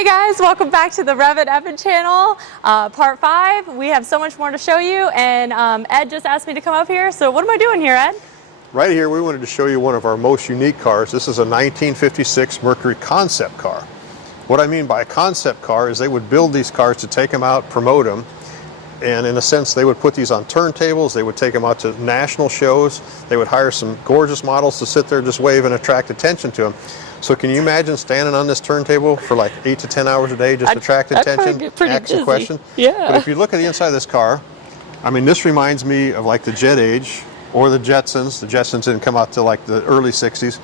Hey guys, welcome back to the REVan channel, part 5. We have so much more to show you, and Ed just asked me to come up here. So what am I doing here, Ed? Right here, we wanted to show you one of our most unique cars. This is a 1956 Mercury concept car. What I mean by a concept car is they would build these cars to take them out, promote them, and in a sense they would put these on turntables, they would take them out to national shows, they would hire some gorgeous models to sit there, just wave and attract attention to them. So can you imagine standing on this turntable for like 8 to 10 hours a day just to attract attention, ask a question? Yeah. But if you look at the inside of this car, I mean, this reminds me of like the Jet Age or the Jetsons. The Jetsons didn't come out till like the early 60s.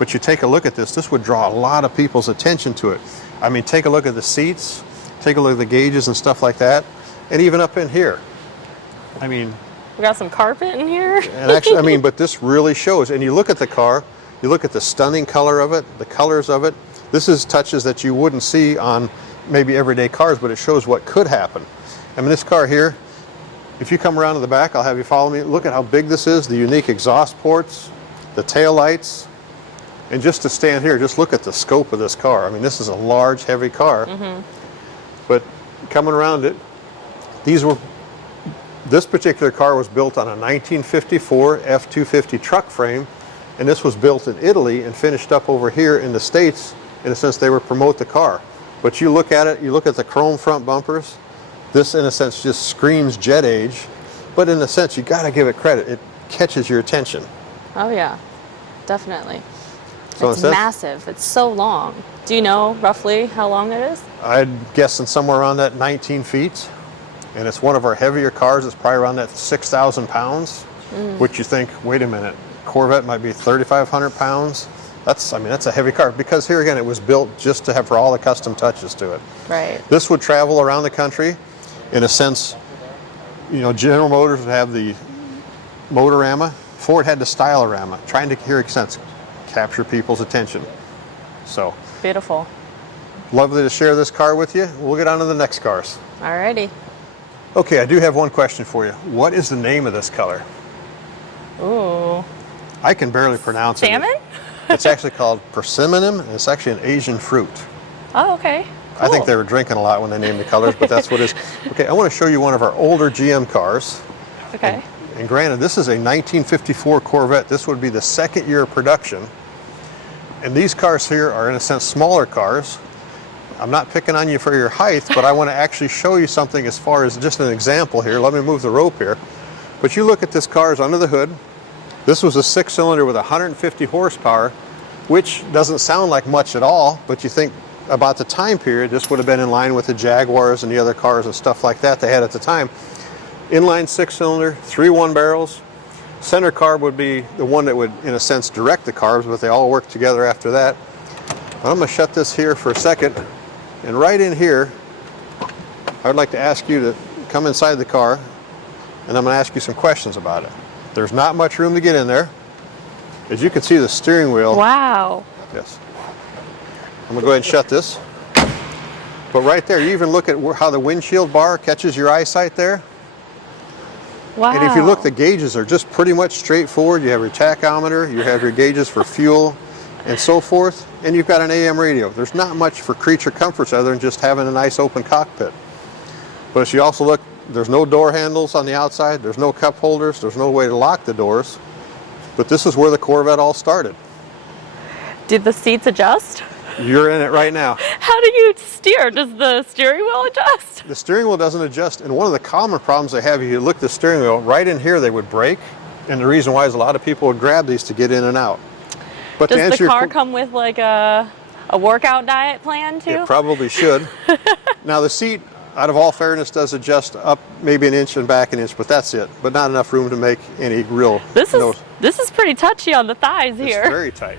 But you take a look at this would draw a lot of people's attention to it. I mean, take a look at the seats, take a look at the gauges and stuff like that, and even up in here. I mean, we got some carpet in here. And actually, I mean, but this really shows. And you look at the car, you look at the stunning color of it, the colors of it. This is touches that you wouldn't see on maybe everyday cars, but it shows what could happen. I mean, this car here, if you come around to the back, I'll have you follow me. Look at how big this is, the unique exhaust ports, the tail lights. And just to stand here, just look at the scope of this car. I mean, this is a large, heavy car. But coming around it, this particular car was built on a 1954 F-250 truck frame, and this was built in Italy and finished up over here in the States. In a sense, they would promote the car. But you look at it, you look at the chrome front bumpers, this in a sense just screams Jet Age, but in a sense, you gotta give it credit. It catches your attention. Oh yeah, definitely. So it's massive, it's so long. Do you know roughly how long it is? I'd guess somewhere around that 19 feet. And it's one of our heavier cars. It's probably around that 6,000 pounds, which you think, wait a minute, Corvette might be 3,500 pounds. That's a heavy car, because here again, it was built just to have for all the custom touches to it. Right. This would travel around the country. In a sense, you know, General Motors would have the Motorama. Ford had the Stylorama, trying to, here in a sense, capture people's attention. So. Beautiful. Lovely to share this car with you. We'll get on to the next cars. Alrighty. Okay, I do have one question for you. What is the name of this color? Ooh. I can barely pronounce it. Salmon? It's actually called persimmon, and it's actually an Asian fruit. Oh, okay. Cool. I think they were drinking a lot when they named the colors, but that's what it is. Okay, I want to show you one of our older GM cars. Okay. And granted, this is a 1954 Corvette. This would be the second year of production. And these cars here are, in a sense, smaller cars. I'm not picking on you for your height, but I want to actually show you something as far as just an example here. Let me move the rope here. But you look at this car's under the hood. This was a 6-cylinder with 150 horsepower, which doesn't sound like much at all, but you think about the time period, this would have been in line with the Jaguars and the other cars and stuff like that they had at the time. Inline 6-cylinder, 3 1-barrels. Center carb would be the one that would, in a sense, direct the carbs, but they all work together after that. But I'm going to shut this here for a second. And right in here, I would like to ask you to come inside the car, and I'm going to ask you some questions about it. There's not much room to get in there. As you can see, the steering wheel. Wow. Yes. I'm going to go ahead and shut this. But right there, you even look at how the windshield bar catches your eyesight there. Wow. And if you look, the gauges are just pretty much straightforward. You have your tachometer, you have your gauges for fuel, and so forth, and you've got an AM radio. There's not much for creature comforts other than just having a nice open cockpit. But as you also look, there's no door handles on the outside, there's no cup holders, there's no way to lock the doors. But this is where the Corvette all started. Did the seats adjust? You're in it right now. How do you steer? Does the steering wheel adjust? The steering wheel doesn't adjust, and one of the common problems they have, you look at the steering wheel, right in here they would break, and the reason why is a lot of people would grab these to get in and out. But does the car come with like a workout diet plan too? It probably should. Now the seat, out of all fairness, does adjust up maybe an inch and back an inch, but that's it. But not enough room to make any real. This is pretty touchy on the thighs here. It's very tight.